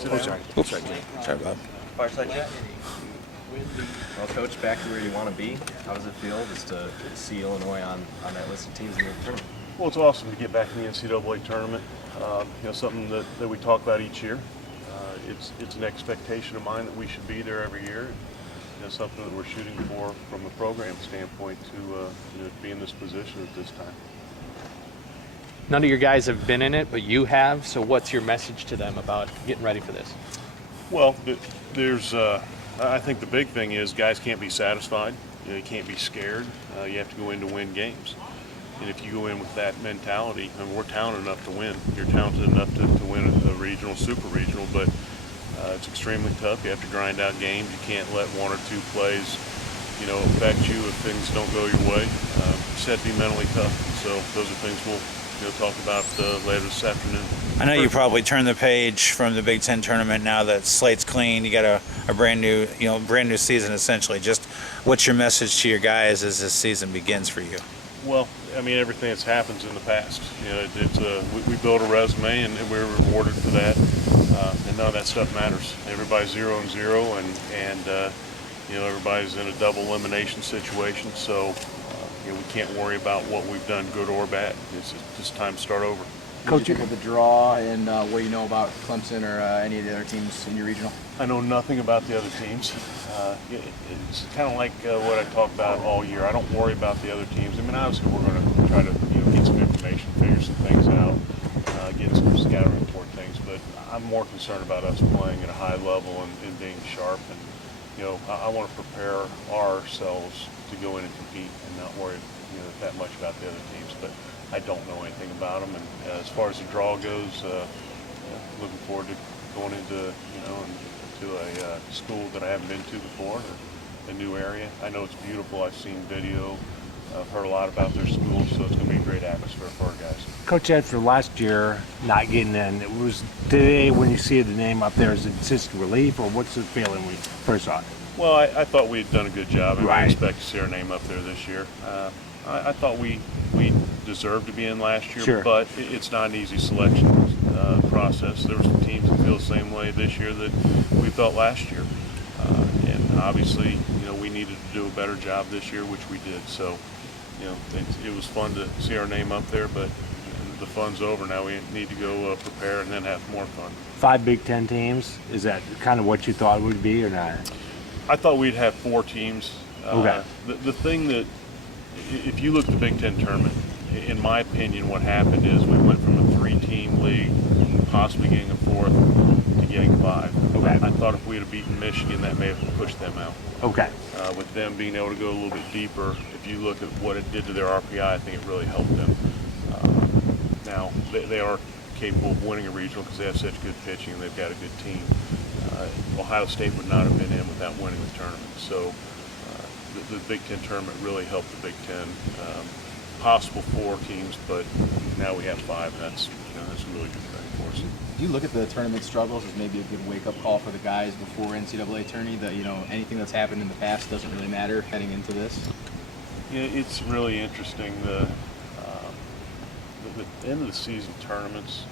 Sorry, Bob. Fireside chat. Well, Coach, back to where you want to be. How does it feel just to see Illinois on that list of teams in the tournament? Well, it's awesome to get back in the NCAA tournament. Something that we talk about each year. It's an expectation of mine that we should be there every year. Something that we're shooting for from a program standpoint to be in this position at this time. None of your guys have been in it, but you have. So what's your message to them about getting ready for this? Well, I think the big thing is guys can't be satisfied. You can't be scared. You have to go in to win games. And if you go in with that mentality, and we're talented enough to win. You're talented enough to win a regional, super regional, but it's extremely tough. You have to grind out games. You can't let one or two plays, affect you if things don't go your way. You just have to be mentally tough. So those are things we'll talk about later this afternoon. I know you probably turned the page from the Big Ten tournament now that slate's clean. You got a brand new season essentially. Just what's your message to your guys as this season begins for you? Well, everything that's happened in the past. We built a resume and we were rewarded for that. And none of that stuff matters. Everybody's 0-0, and everybody's in a double elimination situation. So we can't worry about what we've done, good or bad. It's just time to start over. Coach, you think of the draw and what you know about Clemson or any of the other teams in your regional? I know nothing about the other teams. It's kind of like what I talk about all year. I don't worry about the other teams. Obviously we're going to try to get some information, figure some things out, get some scouting report things. But I'm more concerned about us playing at a high level and being sharp. And I want to prepare ourselves to go in and compete and not worry that much about the other teams. But I don't know anything about them. And as far as the draw goes, looking forward to going into to a school that I haven't been to before, a new area. I know it's beautiful. I've seen video. I've heard a lot about their school, so it's going to be a great atmosphere for our guys. Coach, after last year not getting in, it was today when you see the name up there, is it just relief, or what's the feeling when you first saw it? Well, I thought we had done a good job, and right. I expect to see our name up there this year. I thought we deserved to be in last year, sure. But it's not an easy selection process. There were some teams that feel the same way this year that we felt last year. And obviously, we needed to do a better job this year, which we did. So, it was fun to see our name up there, but the fun's over. Now we need to go prepare and then have more fun. 5 Big Ten teams, is that kind of what you thought it would be or not? I thought we'd have 4 teams. Okay. The thing that, if you look at the Big Ten tournament, in my opinion, what happened is we went from a 3-team league, possibly getting a 4th, to getting 5. Okay. I thought if we had beaten Michigan, that may have pushed them out. Okay. With them being able to go a little bit deeper, if you look at what it did to their RPI, I think it really helped them. Now, they are capable of winning a regional because they have such good pitching and they've got a good team. Ohio State would not have been in without winning the tournament. So the Big Ten tournament really helped the Big Ten. Possible 4 teams, but now we have 5, and that's a really good thing for us. Do you look at the tournament struggles as maybe a good wake-up call for the guys before NCAA tourney, that anything that's happened in the past doesn't really matter heading into this? Yeah, it's really interesting. The end of the season tournaments,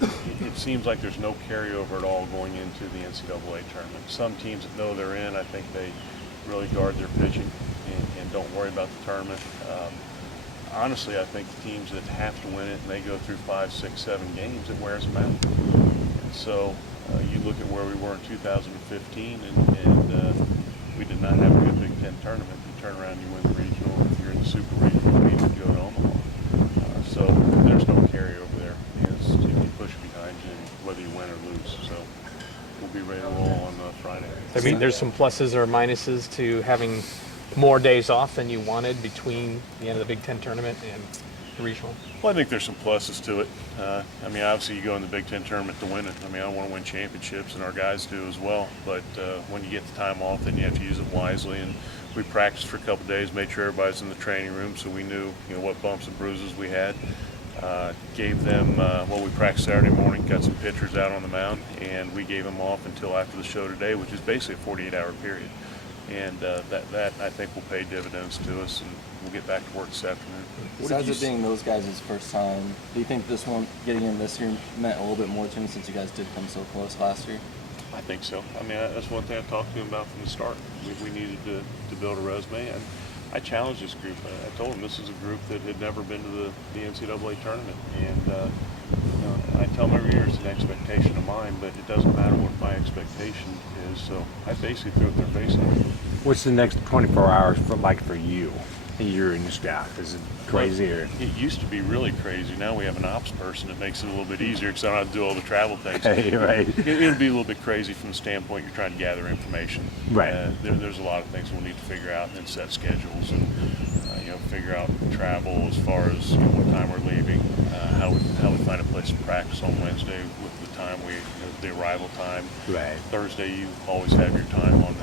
it seems like there's no carryover at all going into the NCAA tournament. Some teams that know they're in, I think they really guard their pitching and don't worry about the tournament. Honestly, I think the teams that have to win it and they go through 5, 6, 7 games, it wears them out. And so you look at where we were in 2015, and we did not have a good Big Ten tournament. You turn around, you win the regional. If you're in the super regional, you need to go to Omaha. So there's no carryover there. You push behind you, whether you win or lose. So we'll be ready to roll on Friday. There's some pluses or minuses to having more days off than you wanted between the end of the Big Ten tournament and the regional? Well, I think there's some pluses to it. Obviously you go in the Big Ten tournament to win it. I want to win championships, and our guys do as well. But when you get the time off, then you have to use it wisely. And we practiced for a couple of days, made sure everybody's in the training room, so we knew what bumps and bruises we had. Gave them, we practiced Saturday morning, got some pitchers out on the mound, and we gave them off until after the show today, which is basically a 48-hour period. And that I think will pay dividends to us, and we'll get back to work this afternoon. Besides it being those guys' first time, do you think this one, getting in this year, meant a little bit more to him since you guys did come so close last year? I think so. I mean, that's one thing I talked to him about from the start. We needed to build a resume, and I challenged this group. I told them this is a group that had never been to the NCAA tournament, and I tell them every year it's an expectation of mine, but it doesn't matter what my expectation is. So I basically threw it in their face. What's the next 24 hours like for you? You're in the staff. Is it crazy or? It used to be really crazy. Now we have an ops person. It makes it a little bit easier because I don't have to do all the travel things. Hey, right. It'll be a little bit crazy from the standpoint you're trying to gather information. Right. There's a lot of things we'll need to figure out and set schedules and figure out travel as far as what time we're leaving, how we find a place to practice on Wednesday with the time the arrival time. Right. Thursday you always have your time on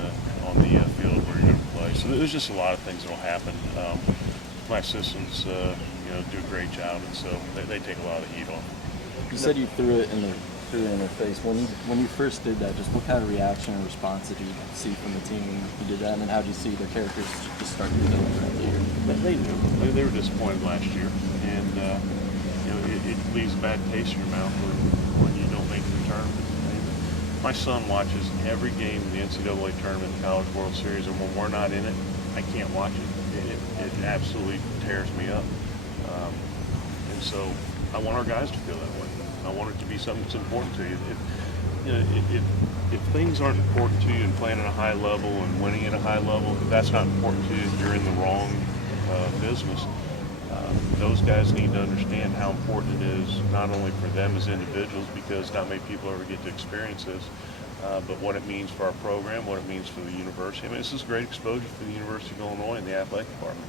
the field where you're going to play. So there's just a lot of things that'll happen. My assistants do a great job, and so they take a lot of the heat off. You said you threw it in their face. When you first did that, just what kind of reaction or response did you see from the team when you did that, and then how did you see their characters just start to develop throughout the year? They knew. They were disappointed last year, and it leaves a bad taste in your mouth when you don't make the tournament. My son watches every game in the NCAA tournament, the College World Series, and when we're not in it, I can't watch it. It absolutely tears me up. And so I want our guys to feel that way. I want it to be something that's important to you. If things aren't important to you and playing at a high level and winning at a high level, if that's not important to you, you're in the wrong business. Those guys need to understand how important it is, not only for them as individuals, because not many people ever get to experience this, but what it means for our program, what it means for the university. I mean, this is great exposure for the University of Illinois and the athletic department,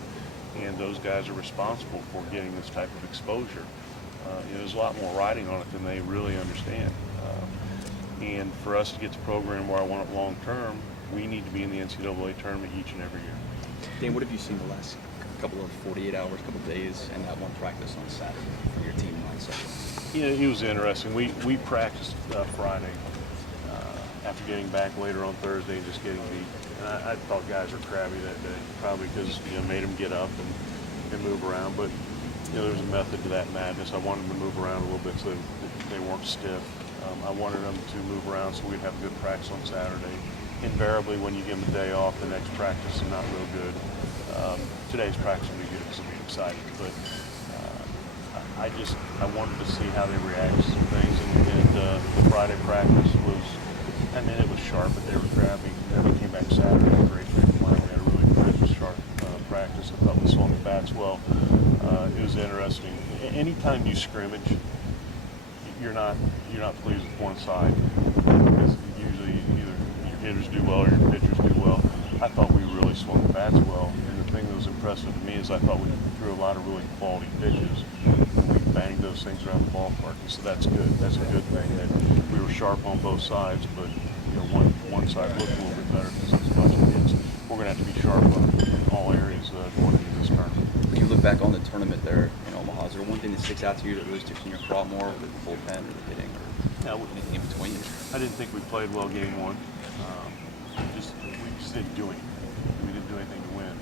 and those guys are responsible for getting this type of exposure. There's a lot more riding on it than they really understand. And for us to get the program where I want it long term, we need to be in the NCAA tournament each and every year. Dan, what have you seen the last couple of 48 hours, couple of days, and that one practice on Saturday for your team mindset? It was interesting. We practiced Friday after getting back later on Thursday and just getting beat. And I thought guys were crabby that day, probably because made them get up and move around. But there's a method to that madness. I wanted them to move around a little bit so they weren't stiff. I wanted them to move around so we'd have a good practice on Saturday. Invariably, when you give them a day off, the next practice is not real good. Today's practice will be good because I'm excited. But I wanted to see how they react to some things. And the Friday practice was, it was sharp, but they were crabby. Then we came back Saturday after 8:30 line. We had a really crisp, sharp practice. I thought we swung the bats well. It was interesting. Anytime you scrimmage, you're not pleased with one side, because usually either your hitters do well or your pitchers do well. I thought we really swung the bats well, and the thing that was impressive to me is I thought we threw a lot of really quality pitches. We banged those things around the ballpark, and so that's good. That's a good thing that we were sharp on both sides, but one side looked a little bit better because it's a bunch of hits. We're going to have to be sharp in all areas going into this tournament. When you look back on the tournament there in Omaha, is there one thing that sticks out to you that really sticks in your craw more, with the bullpen or the hitting or anything in between? I didn't think we played well game one. We just didn't do anything. We didn't do anything to win.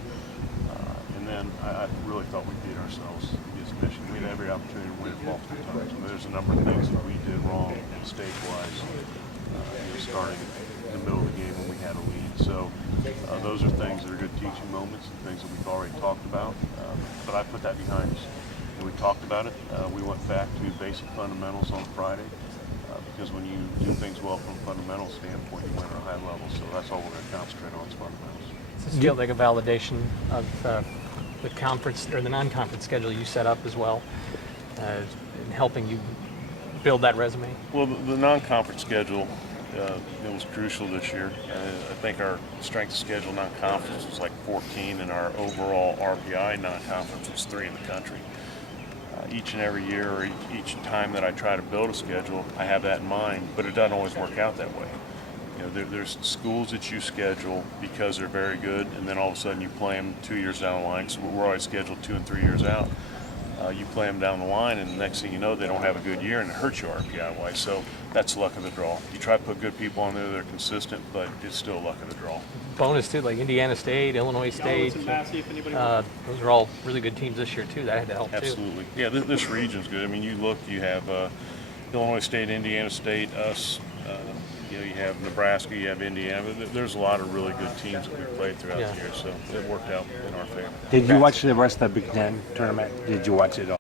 And then I really thought we beat ourselves against Michigan. We had every opportunity to win multiple times. And there's a number of things that we did wrong mistake-wise, starting in the middle of the game when we had a lead. So those are things that are good teaching moments and things that we've already talked about. But I put that behind us. And we talked about it. We went back to basic fundamentals on Friday. Because when you do things well from a fundamental standpoint, you win at a high level. So that's all we're going to concentrate on is fundamentals. Does it feel like a validation of the conference or the non-conference schedule you set up as well, in helping you build that resume? Well, the non-conference schedule it was crucial this year. I think our strength of schedule non-conference was like 14, and our overall RPI non-conference was 3 in the country. Each and every year, or each time that I try to build a schedule, I have that in mind, but it doesn't always work out that way. There's schools that you schedule because they're very good, and then all of a sudden you play them 2 years down the line. So we're always scheduled 2 and 3 years out. You play them down the line, and the next thing you know, they don't have a good year, and it hurts your RPI-wise. So that's luck of the draw. You try to put good people on there that are consistent, but it's still luck of the draw. Bonus too, like Indiana State, Illinois State. Those are all really good teams this year too. That had to help too. Absolutely. Yeah, this region's good. I mean, you look, you have Illinois State, Indiana State, us. You know, you have Nebraska, you have Indiana. There's a lot of really good teams that we played throughout the year, so it worked out in our favor. Did you watch the rest of the Big Ten tournament? Did you watch it all?